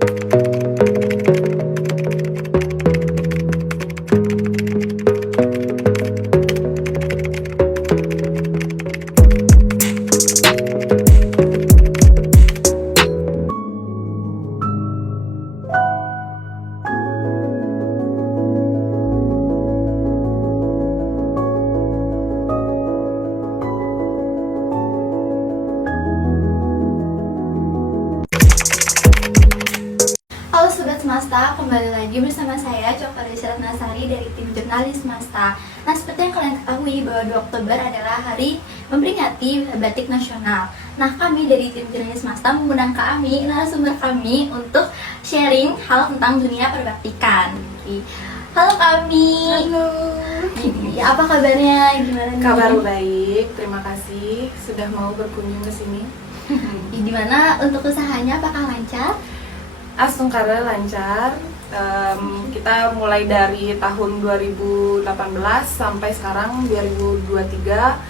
Halo Sobat Semasta, kembali lagi bersama saya Cokarisya Ratnasari dari tim Jurnalis Semasta. Nah, seperti yang kalian ketahui bahwa 2 Oktober adalah hari memperingati Batik Nasional. Nah, kami dari tim Jurnalis Semasta mengundang kami, narasumber kami untuk sharing hal tentang dunia perbatikan. Halo kami. Halo. Ya, apa kabarnya? Gimana nih? Kabar baik, terima kasih sudah mau berkunjung ke sini. Gimana untuk usahanya, apakah lancar? Astungkara lancar. Kita mulai dari tahun 2018 sampai sekarang 2023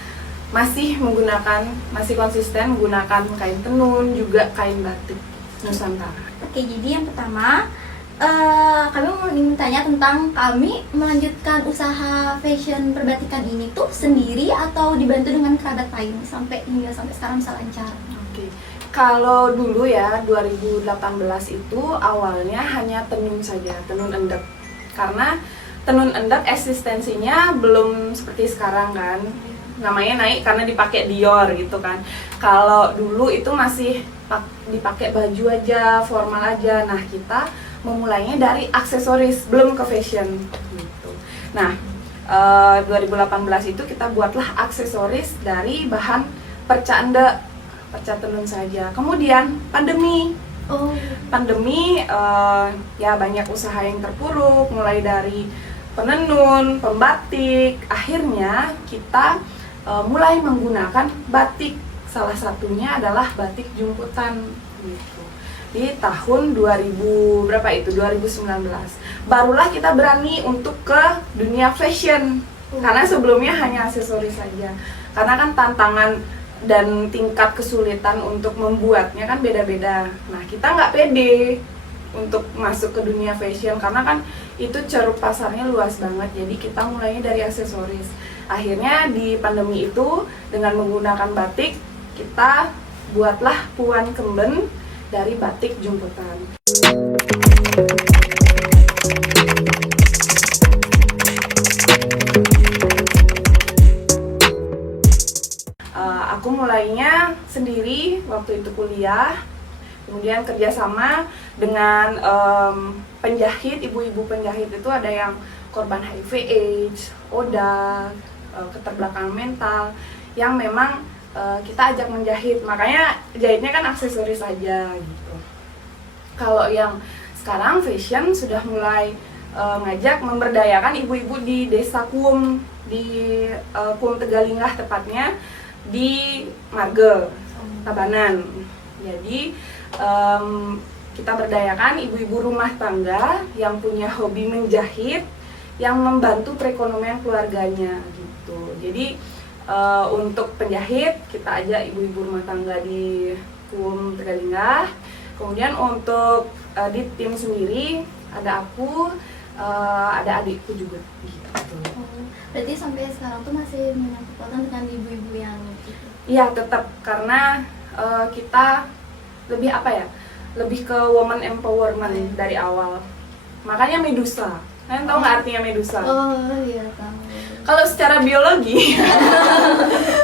masih konsisten menggunakan kain tenun, juga kain batik Nusantara. Oke, jadi yang pertama kami mau tanya tentang kami melanjutkan usaha fashion perbatikan ini tuh sendiri atau dibantu dengan kerabat lain sampai sekarang bisa lancar. Oke. Kalau dulu ya 2018 itu awalnya hanya tenun saja, tenun endek. Karena tenun endek eksistensinya belum seperti sekarang kan. Namanya naik karena dipakai Dior gitu kan. Kalau dulu itu masih dipakai baju aja, formal aja. Nah, kita memulainya dari aksesoris, belum ke fashion gitu. Nah, 2018 itu kita buatlah aksesoris dari bahan perca tenun saja. Kemudian pandemi, ya banyak usaha yang terpuruk, mulai dari penenun, pembatik. Akhirnya kita mulai menggunakan batik. Salah satunya adalah batik jumputan gitu. Di tahun 2019. Barulah kita berani untuk ke dunia fashion. Karena sebelumnya hanya aksesoris saja. Karena kan tantangan dan tingkat kesulitan untuk membuatnya kan beda-beda. Nah, kita nggak pede untuk masuk ke dunia fashion karena kan itu ceruk pasarnya luas banget. Jadi kita mulainya dari aksesoris. Akhirnya di pandemi itu dengan menggunakan batik, kita buatlah puan kemben dari batik jumputan. Aku mulainya sendiri waktu itu kuliah, kemudian kerjasama dengan penjahit, ibu-ibu penjahit itu ada yang korban HIV/AIDS, ODA, keterbelakangan mental, yang memang kita ajak menjahit, makanya jahitnya kan aksesoris aja gitu. Kalau yang sekarang fashion sudah mulai ngajak memberdayakan ibu-ibu di desa Kuum, di Kuum Tegalingah tepatnya, di Marge, Tabanan. Jadi kita berdayakan ibu-ibu rumah tangga yang punya hobi menjahit, yang membantu perekonomian keluarganya gitu. Jadi untuk penjahit kita ajak ibu-ibu rumah tangga di Kuum Tegalingah. Kemudian untuk di tim sendiri ada aku, ada adikku juga gitu. Berarti sampai sekarang tuh masih menyangkut kekuatan dengan ibu-ibu yang itu? Iya, tetap, karena kita lebih lebih ke woman empowerment dari awal. Makanya Medusa. Kalian tahu nggak artinya Medusa? Oh iya, tahu. Kalau secara biologi,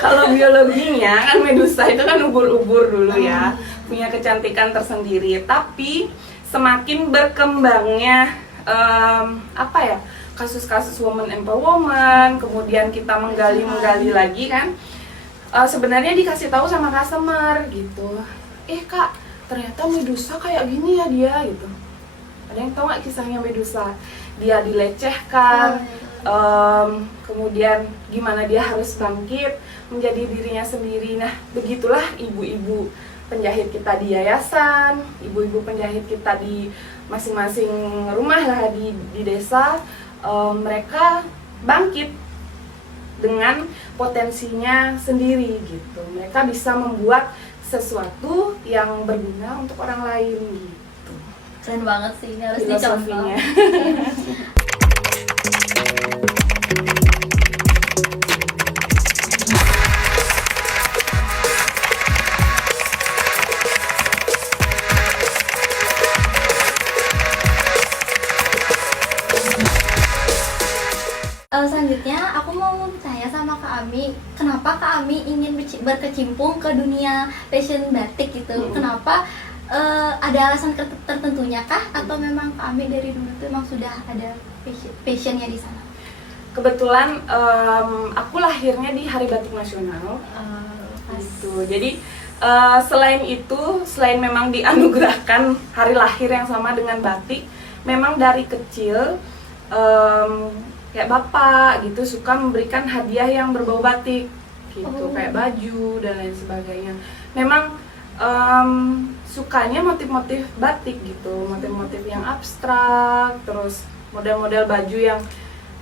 kalau biologinya kan Medusa itu kan ubur-ubur dulu ya, punya kecantikan tersendiri. Tapi semakin berkembangnya kasus-kasus woman empowerment, kemudian kita menggali lagi kan, sebenarnya dikasih tahu sama customer gitu, Kak, ternyata Medusa kayak gini ya dia gitu. Ada yang tahu nggak kisahnya Medusa? Dia dilecehkan, kemudian gimana dia harus bangkit menjadi dirinya sendiri. Nah, begitulah ibu-ibu penjahit kita di yayasan, ibu-ibu penjahit kita di masing-masing rumah lah di desa. Mereka bangkit dengan potensinya sendiri gitu. Mereka bisa membuat sesuatu yang berguna untuk orang lain gitu. Keren banget sih, ini harus dicontoh. filosofinya. Selanjutnya aku mau tanya sama Kak Ami, kenapa Kak Ami ingin berkecimpung ke dunia fashion batik gitu? Kenapa ada alasan tertentunya kah? Atau memang Kak Ami dari dulu tuh emang sudah ada passionnya di sana? Kebetulan aku lahirnya di Hari Batik Nasional. Gitu. Jadi selain memang dianugerahkan hari lahir yang sama dengan batik, memang dari kecil kayak bapak gitu suka memberikan hadiah yang berbau batik gitu, kayak baju dan lain sebagainya. Memang sukanya motif-motif batik gitu, motif-motif yang abstrak, terus model-model baju yang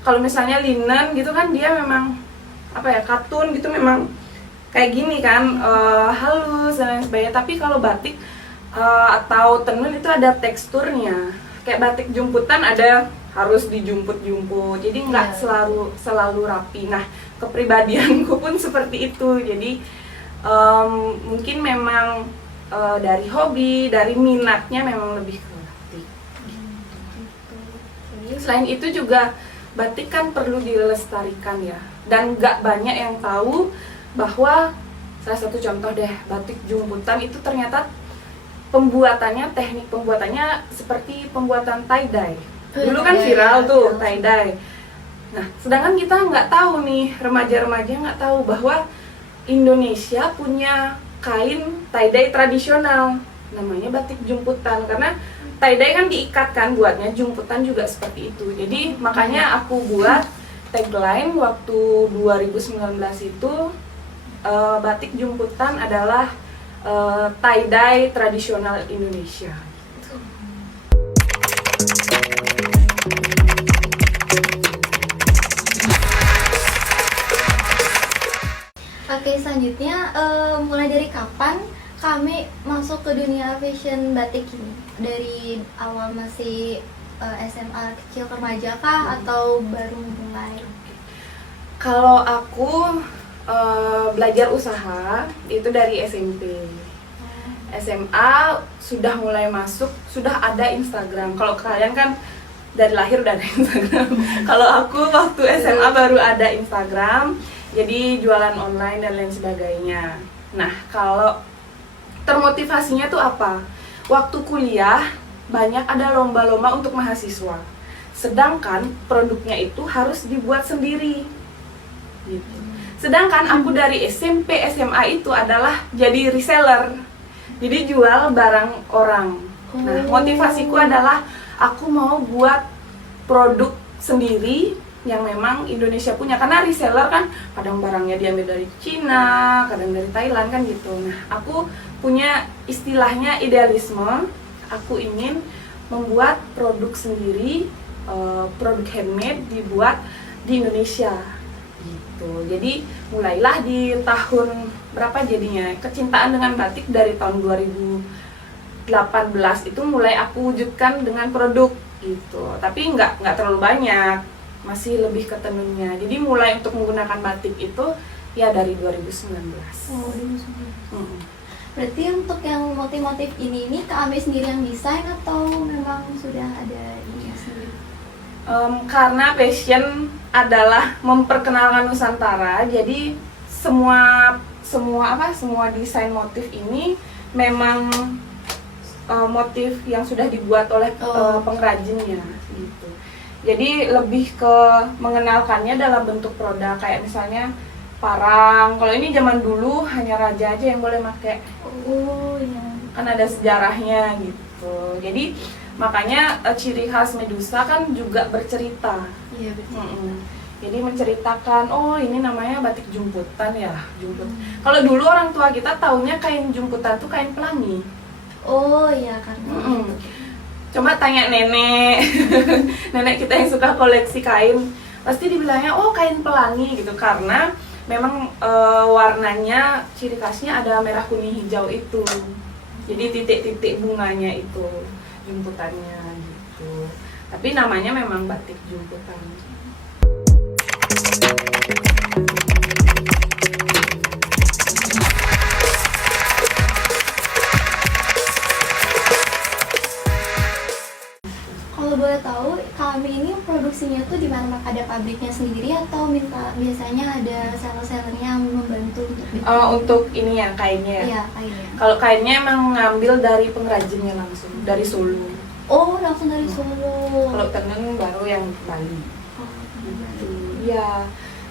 kalau misalnya linen gitu kan dia memang apa ya, katun gitu, memang kayak gini kan, halus dan lain sebagainya. Tapi kalau batik atau tenun itu ada teksturnya, kayak batik jumputan ada harus dijumput-jumput, jadi nggak selalu rapi. Nah, kepribadianku pun seperti itu. Jadi mungkin memang dari hobi, dari minatnya memang lebih ke batik. Selain itu juga batik kan perlu dilestarikan ya, dan nggak banyak yang tahu bahwa salah satu contoh deh, batik jumputan itu ternyata teknik pembuatannya seperti pembuatan tie-dye. Dulu kan viral tuh tie-dye. Nah, sedangkan kita nggak tahu nih, remaja-remaja nggak tahu bahwa Indonesia punya kain tie-dye tradisional, namanya batik jumputan. Karena tie-dye kan diikat kan buatnya, jumputan juga seperti itu. Jadi makanya aku buat tagline waktu 2019 itu, batik jumputan adalah tie-dye tradisional Indonesia. Oke, selanjutnya mulai dari kapan kami masuk ke dunia fashion batik ini? Dari awal masih SMA kecil ke remaja kah atau baru mulai? Kalau aku belajar usaha itu dari SMP. SMA sudah mulai masuk, sudah ada Instagram. Kalau kalian kan dari lahir udah ada Instagram. Kalau aku waktu SMA baru ada Instagram, jadi jualan online dan lain sebagainya. Nah, kalau termotivasinya tuh apa? Waktu kuliah banyak ada lomba-lomba untuk mahasiswa, sedangkan produknya itu harus dibuat sendiri gitu. Sedangkan aku dari SMP SMA itu adalah jadi reseller, jadi jual barang orang. Nah, motivasiku adalah aku mau buat produk sendiri yang memang Indonesia punya, karena reseller kan kadang barangnya diambil dari Cina, kadang dari Thailand kan gitu. Nah, aku punya istilahnya idealisme, aku ingin membuat produk sendiri, produk handmade dibuat di Indonesia gitu. Jadi mulailah di tahun berapa jadinya, kecintaan dengan batik dari tahun 2018 itu mulai aku wujudkan dengan produk gitu. Tapi nggak terlalu banyak, masih lebih ke tenunnya. Jadi mulai untuk menggunakan batik itu ya dari 2019. Oh, 2019. Berarti untuk yang motif-motif ini Kak Ami sendiri yang desain atau memang sudah ada ini sendiri? Karena passion adalah memperkenalkan Nusantara, jadi semua desain motif ini memang motif yang sudah dibuat oleh pengrajinnya gitu. Jadi lebih ke mengenalkannya dalam bentuk produk, kayak misalnya parang. Kalau ini zaman dulu hanya raja aja yang boleh pakai. Oh iya. Kan ada sejarahnya gitu. Jadi makanya ciri khas Medusa kan juga bercerita. Iya betul. Jadi menceritakan, oh ini namanya batik jumputan ya, jumput. Kalau dulu orang tua kita taunya kain jumputan tuh kain pelangi. Oh iya, karena Coba tanya nenek, nenek kita yang suka koleksi kain, pasti dibilangnya oh kain pelangi gitu, karena memang warnanya ciri khasnya ada merah kuning hijau itu Jadi titik-titik bunganya itu jumputannya gitu. Tapi namanya memang batik jumputan. Kalau boleh tahu, kami ini produksinya tuh di mana? Ada pabriknya sendiri atau biasanya ada seller-sellernya yang membantu untuk bikin? Untuk ini ya kainnya ya? Iya, kainnya. Kalau kainnya emang ngambil dari pengrajinnya langsung, dari Solo. Oh, langsung dari Solo. Kalau tenun baru yang Bali. Oh, Gitu. Iya.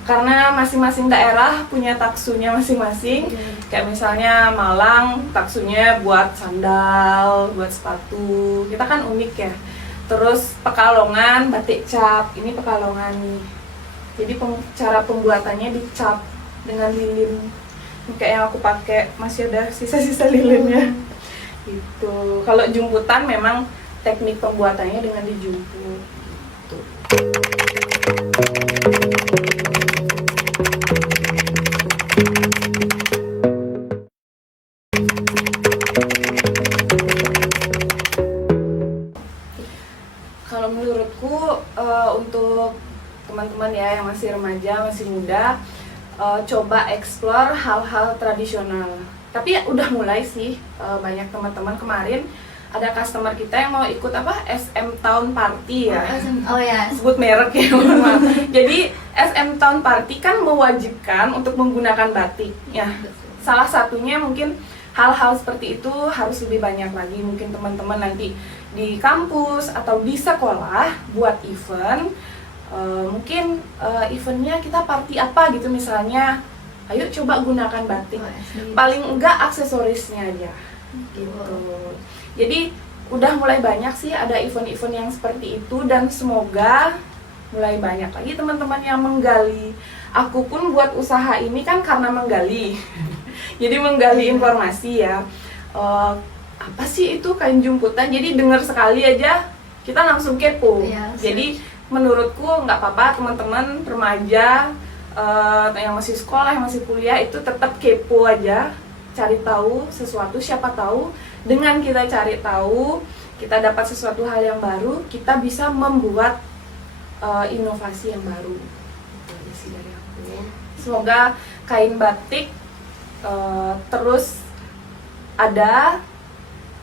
Karena masing-masing daerah punya taksunya masing-masing. Kayak misalnya Malang, taksunya buat sandal, buat sepatu. Kita kan unik ya. Terus Pekalongan, batik cap. Ini Pekalongan nih. Jadi cara pembuatannya dicap dengan lilin. Kayak yang aku pakai masih ada sisa-sisa lilinnya. Gitu. Kalau jumputan memang teknik pembuatannya dengan dijumput. Gitu. Kalau menurutku untuk teman-teman ya yang masih remaja, masih muda, coba explore hal-hal tradisional. Tapi ya udah mulai sih, banyak teman-teman kemarin ada customer kita yang mau ikut SM Town Party ya. Oh ya. Sebut merek ya, mohon maaf. Jadi SM Town Party kan mewajibkan untuk menggunakan batik. Ya, salah satunya mungkin hal-hal seperti itu harus lebih banyak lagi. Mungkin teman-teman nanti di kampus atau di sekolah buat event. Mungkin eventnya kita party apa gitu misalnya. Ayo coba gunakan batik. Paling enggak aksesorisnya aja. Gitu. Jadi udah mulai banyak sih ada event-event yang seperti itu dan semoga mulai banyak lagi teman-teman yang menggali. Aku pun buat usaha ini kan karena menggali. Jadi menggali informasi ya. Apa sih itu kain jumputan? Jadi dengar sekali aja kita langsung kepo. Jadi menurutku nggak apa-apa teman-teman remaja yang masih sekolah, yang masih kuliah itu tetap kepo aja. Cari tahu sesuatu, siapa tahu dengan kita cari tahu, kita dapat sesuatu hal yang baru, kita bisa membuat inovasi yang baru. Itu sih dari aku. Semoga kain batik terus ada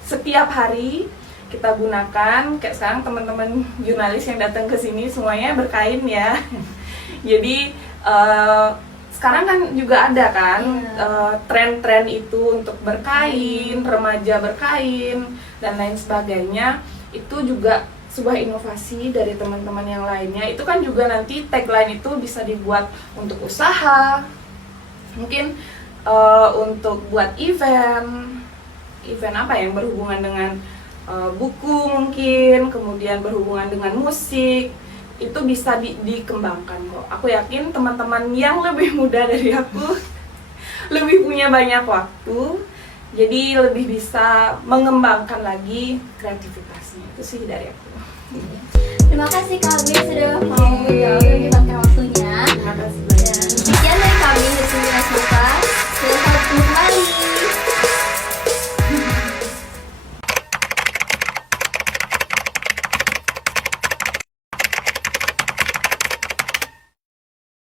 setiap hari kita gunakan. Kayak sekarang teman-teman jurnalis yang datang ke sini semuanya berkain ya. Jadi sekarang kan juga ada kan tren-tren itu untuk berkain, remaja berkain dan lain sebagainya. Itu juga sebuah inovasi dari teman-teman yang lainnya. Itu kan juga nanti tagline itu bisa dibuat untuk usaha, mungkin untuk buat event apa yang berhubungan dengan buku mungkin, kemudian berhubungan dengan musik. Itu bisa dikembangkan kok. Aku yakin teman-teman yang lebih muda dari aku lebih punya banyak waktu, jadi lebih bisa mengembangkan lagi kreativitasnya. Itu sih dari aku. Terima kasih Kak Agnes sudah mau menyempatkan waktunya. Terima kasih. Dan sekian dari kami.